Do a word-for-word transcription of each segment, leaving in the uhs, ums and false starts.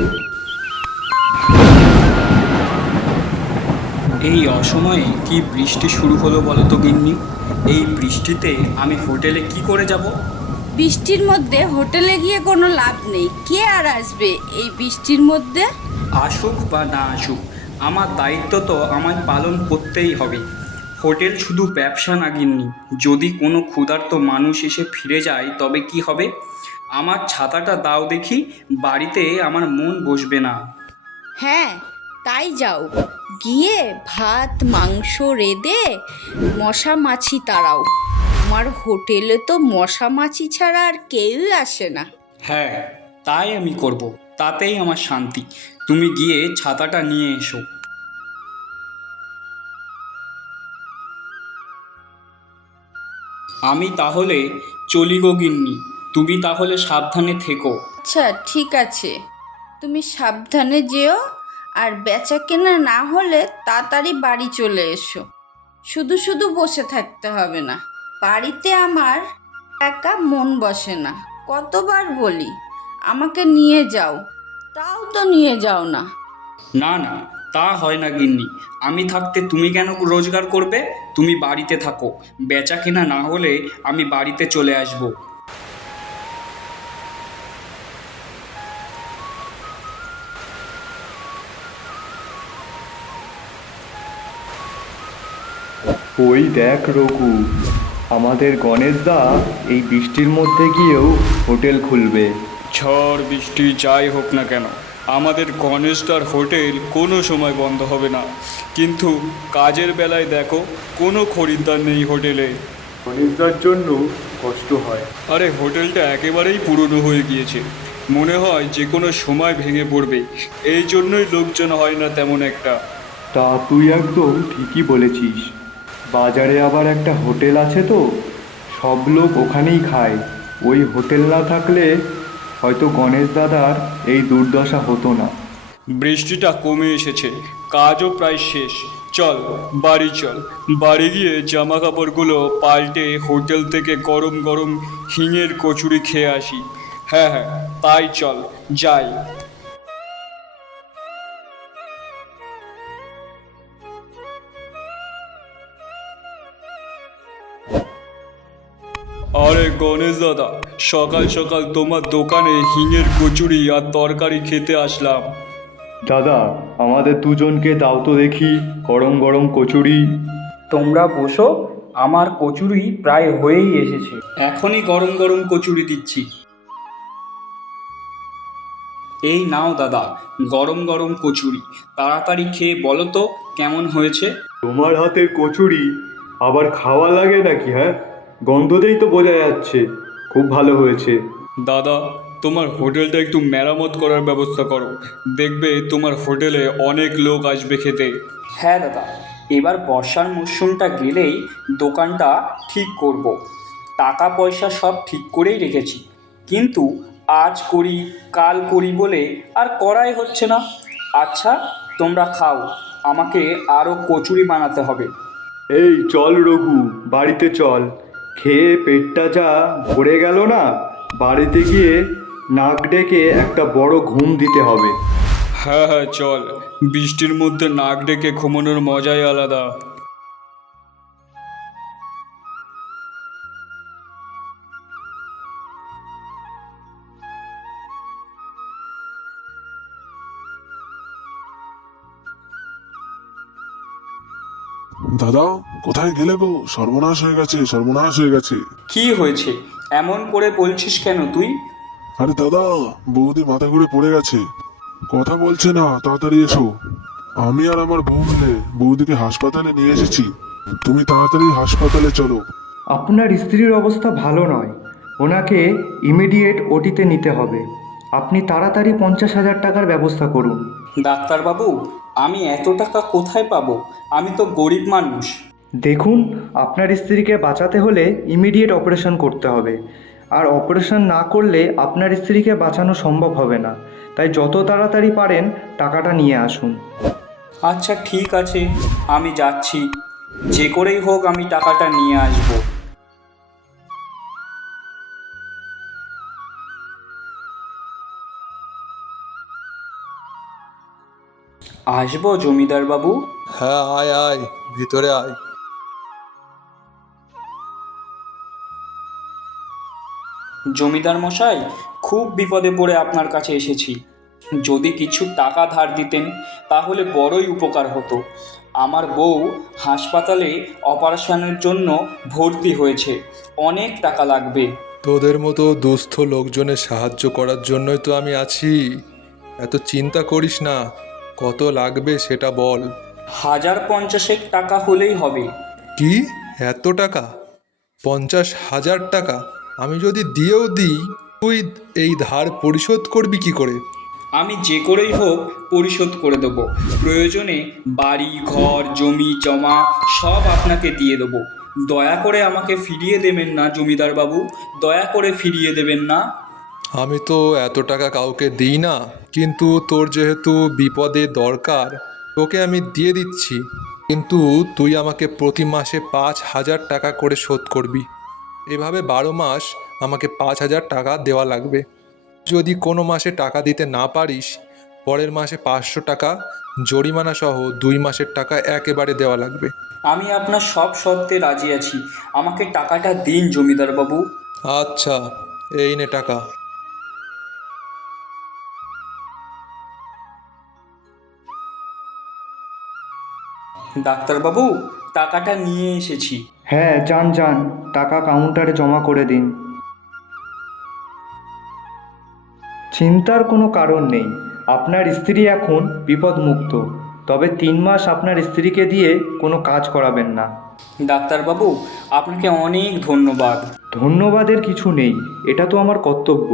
এই অসময়ে কি বৃষ্টি শুরু হলো বলো তো গিন্নি? এই বৃষ্টিতে আমি হোটেলে কি করে যাব? বৃষ্টির মধ্যে হোটেলে গিয়ে কোনো লাভ নেই। কে আর আসবে এই বৃষ্টির মধ্যে? আসুক বা না আসুক, আমার দায়িত্ব তো আমায় পালন করতেই হবে। হোটেল শুধু ব্যবসা না গিন্নি, যদি কোনো ক্ষুধার্ত মানুষ এসে ফিরে যায় তবে কি হবে? আমার ছাতাটা দাও দেখি, বাড়িতে আমার মন বসবে না। হ্যাঁ, তাই যাও, গিয়ে ভাত মাংস রেঁধে মশা মাছি তাড়াও। আমার হোটেলে তো মশা মাছি ছাড়া আর কেউই আসে না। হ্যাঁ, তাই আমি করব, তাতেই আমার শান্তি। তুমি গিয়ে ছাতাটা নিয়ে এসো। আমি তাহলে চলি গো গিন্নি, তুমি তাহলে সাবধানে থেকো। আচ্ছা, ঠিক আছে, তুমি সাবধানে যেও। আর বেচা কেনা না হলে তাড়াতাড়ি বাড়ি চলে এসো। শুধু শুধু বসে থাকতে হবে না। বাড়িতে আমার একা মন বসে না। কতবার বলি আমাকে নিয়ে যাও, তাও তো নিয়ে যাও না। না না, তা হয় না গিন্নি। আমি থাকতে তুমি কেন রোজগার করবে? তুমি বাড়িতে থাকো, বেচা কেনা না হলে আমি বাড়িতে চলে আসব। ওই দেখ রঘু, আমাদের গণেশদা এই বৃষ্টির মধ্যে গিয়েও হোটেল খুলবে। ঝড় বৃষ্টি যাই হোক না কেন, আমাদের গণেশদার হোটেল কোনো সময় বন্ধ হবে না। কিন্তু কাজের বেলায় দেখো, কোনো খরিদ্দার নেই হোটেলে। গণেশদার জন্য কষ্ট হয়। আরে হোটেলটা একেবারেই পুরনো হয়ে গিয়েছে, মনে হয় যে কোনো সময় ভেঙে পড়বে। এই জন্যই লোকজন হয় না তেমন একটা। তা তুই একদম ঠিকই বলেছিস। বাজারে আবার একটা হোটেল আছে তো, সব লোক ওখানেই খায়। ওই হোটেল না থাকলে হয়তো গণেশ দাদার এই দুর্দশা হতো না। বৃষ্টিটা কমে এসেছে, কাজও প্রায় শেষ। চল বাড়ি চল, বাড়ি গিয়ে জামা কাপড়গুলো পাল্টে হোটেল থেকে গরম গরম হিঙের কচুরি খেয়ে আসি। হ্যাঁ হ্যাঁ, তাই চল, যাই। আরে গণেশ দাদা, সকাল সকাল তোমার দোকানে হিঙের কচুরি আর তরকারি খেতে আসলাম। দাদা, আমাদের দুজনকে দাও তো দেখি গরম গরম কচুরি। তোমরা বসো, আমার কচুরি প্রায় হয়েই এসেছে, এখনই গরম গরম কচুরি দিচ্ছি। এই নাও দাদা, গরম গরম কচুরি। তাড়াতাড়ি খেয়ে বলো তো কেমন হয়েছে। তোমার হাতের কচুরি আবার খাওয়া লাগে নাকি? হ্যাঁ, গন্ধতেই তো বোঝা যাচ্ছে খুব ভালো হয়েছে। দাদা, তোমার হোটেলটা একটু মেরামত করার ব্যবস্থা করো, দেখবে তোমার হোটেলে অনেক লোক আসবে খেতে। হ্যাঁ দাদা, এবার বর্ষার মরশুমটা গেলেই দোকানটা ঠিক করব। টাকা পয়সা সব ঠিক করেই রেখেছি, কিন্তু আজ করি কাল করি বলে আর করাই হচ্ছে না। আচ্ছা, তোমরা খাও, আমাকে আরও কচুরি বানাতে হবে। এই চল রঘু, বাড়িতে চল। খেয়ে পেটটা যা ভরে গেল না, বাড়িতে গিয়ে নাক ডেকে একটা বড় ঘুম দিতে হবে। হ্যাঁ হ্যাঁ চল, বৃষ্টির মধ্যে নাক ডেকে ঘুমানোর মজাই আলাদা। দাদা, কোথায় গেলে গো? সর্বনাশ হয়ে গেছে, সর্বনাশ হয়ে গেছে। কি হয়েছে এমন করে বলছিস কেন তুই? আরে দাদা, বৌদি মাথা ঘুরে পড়ে গেছে, কথা বলছে না। তাড়াতাড়ি এসো। আমি আর আমার বউ মিলে বৌদিকে হাসপাতালে নিয়ে এসেছি। তুমি তাড়াতাড়ি হাসপাতালে চলো। আপনার স্ত্রীর অবস্থা ভালো নয়, ওনাকে ইমিডিয়েট ওটিতে নিতে হবে। আপনি তাড়াতাড়ি পঞ্চাশ হাজার টাকার ব্যবস্থা করুন। ডাক্তারবাবু, আমি এত টাকা কোথায় পাবো? আমি তো গরিব মানুষ। দেখুন, আপনার স্ত্রীকে বাঁচাতে হলে ইমিডিয়েট অপারেশন করতে হবে, আর অপারেশন না করলে আপনার স্ত্রীকে বাঁচানো সম্ভব হবে না। তাই যত তাড়াতাড়ি পারেন টাকাটা নিয়ে আসুন। আচ্ছা ঠিক আছে, আমি যাচ্ছি, যে করেই হোক আমি টাকাটা নিয়ে আসবো। আসবো জমিদার বাবু? হ্যাঁ, আয় আয়, ভিতরে আয়। জমিদার মশাই, খুব বিপদে পড়ে আপনার কাছে এসেছি। যদি কিছু টাকা ধার দিতেন তাহলে বড়ই উপকার হতো। আমার বউ হাসপাতালে অপারেশনের জন্য ভর্তি হয়েছে, অনেক টাকা লাগবে। তোদের মতো দুস্থ লোকজনের সাহায্য করার জন্যই তো আমি আছি। এত চিন্তা করিস না, কত লাগবে সেটা বল। হাজার পঞ্চাশেক টাকা হলেই হবে। কি, এত টাকা? পঞ্চাশ হাজার টাকা? আমি যদি দিয়েও দিই, তুই এই ধার পরিশোধ করবি কি করে? আমি যে করেই হোক পরিশোধ করে দেব। প্রয়োজনে বাড়ি ঘর জমি জমা সব আপনাকে দিয়ে দেবো। দয়া করে আমাকে ফিরিয়ে দেবেন না জমিদার বাবু, দয়া করে ফিরিয়ে দেবেন না। আমি তো এত টাকা কাউকে দিই না, কিন্তু তোর যেহেতু বিপদে দরকার, তোকে আমি দিয়ে দিচ্ছি। কিন্তু তুই আমাকে প্রতি মাসে পাঁচ হাজার টাকা করে শোধ করবি। এভাবে বারো মাস আমাকে পাঁচ হাজার টাকা দেওয়া লাগবে। যদি কোনো মাসে টাকা দিতে না পারিস, পরের মাসে পাঁচশো টাকা জরিমানা সহ দুই মাসের টাকা একেবারে দেওয়া লাগবে। আমি আপনার সব শর্তে রাজি আছি, আমাকে টাকাটা দিন জমিদার বাবু। আচ্ছা, এই নে টাকা। ডাক্তারবাবু, টাকাটা নিয়ে এসেছি। হ্যাঁ, যান যান, টাকা কাউন্টারে জমা করে দিন। চিন্তার কোনো কারণ নেই, আপনার স্ত্রী এখন বিপদমুক্ত। তবে তিন মাস আপনার স্ত্রীকে দিয়ে কোনো কাজ করাবেন না। ডাক্তারবাবু, আপনাকে অনেক ধন্যবাদ। ধন্যবাদের কিছু নেই, এটা তো আমার কর্তব্য।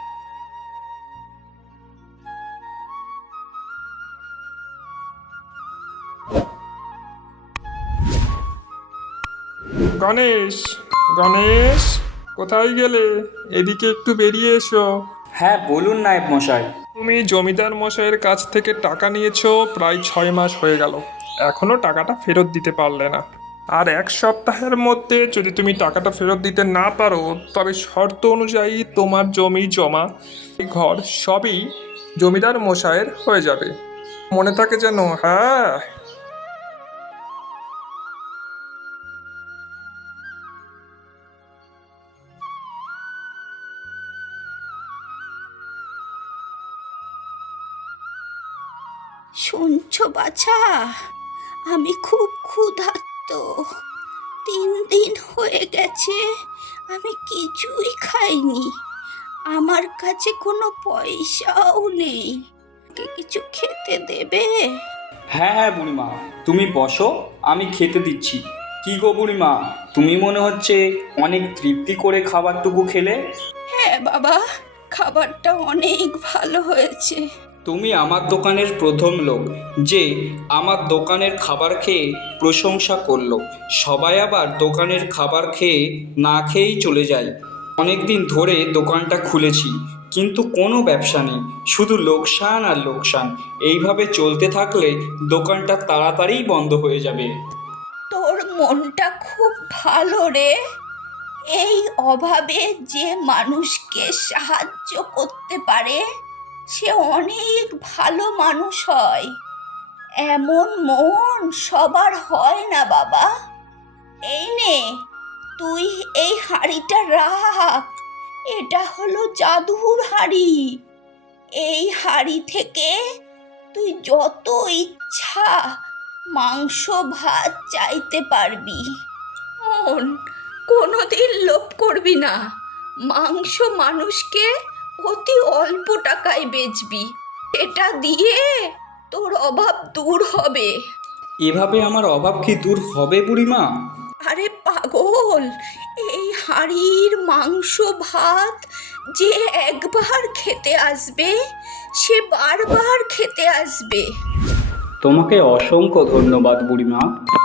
গণেশ, গণেশ, কোথায় গেলে? এদিকে একটু বেরিয়ে এসো। হ্যাঁ বলুন নায়েব মশাই। তুমি জমিদার মশাইয়ের কাছ থেকে টাকা নিয়েছো প্রায় ছয় মাস হয়ে গেল, এখনো টাকাটা ফেরত দিতে পারলে না। আর এক সপ্তাহের মধ্যে যদি তুমি টাকাটা ফেরত দিতে না পারো, তবে শর্ত অনুযায়ী তোমার জমি জমা ঘর সবই জমিদার মশাইয়ের হয়ে যাবে। মনে থাকে যেন, হ্যাঁ? শুনছো বাছা, আমি খুব ক্ষুধার্ত। তিন দিন হয়ে গেছে আমি কিছুই খাইনি। আমার কাছে কোনো পয়সাও নেই। আমাকে কিছু খেতে দেবে? হ্যাঁ হ্যাঁ বুড়িমা, তুমি বসো, আমি খেতে দিচ্ছি। কি গো বুড়িমা, তুমি মনে হচ্ছে অনেক তৃপ্তি করে খাবারটুকু খেলে। হ্যাঁ বাবা, খাবারটা অনেক ভালো হয়েছে। তুমি আমার দোকানের প্রথম লোক যে আমার দোকানের খাবার খেয়ে প্রশংসা করলো। সবাই আবার দোকানের খাবার খেয়ে না খেয়েই চলে যায়। অনেক দিন ধরে দোকানটা খুলেছি, কিন্তু কোনো ব্যবসা নেই, শুধু লোকসান আর লোকসান। এইভাবে চলতে থাকলে দোকানটা তাড়াতাড়িই বন্ধ হয়ে যাবে। তোর মনটা খুব ভালো রে। এই অভাবে যে মানুষকে সাহায্য করতে পারে সে অনেক ভালো মানুষ হয়। এমন মন সবার হয় না বাবা। এই নে, তুই এই হাঁড়িটা রাখ। এটা হলো জাদুর হাঁড়ি। এই হাঁড়ি থেকে তুই যত ইচ্ছা মাংস ভাত চাইতে পারবি। মন, কোনোদিন লোভ করবি না। মাংস মানুষকে অতি অল্প টাকায় বেচবি, এটা দিয়ে তোর অভাব দূর হবে। এভাবে আমার অভাব কি দূর হবে বুড়িমা? আরে পাগল, এই হাঁড়ির মাংস ভাত যে একবার খেতে আসবে সে বারবার খেতে আসবে। তোমাকে অসংখ্য ধন্যবাদ বুড়িমা।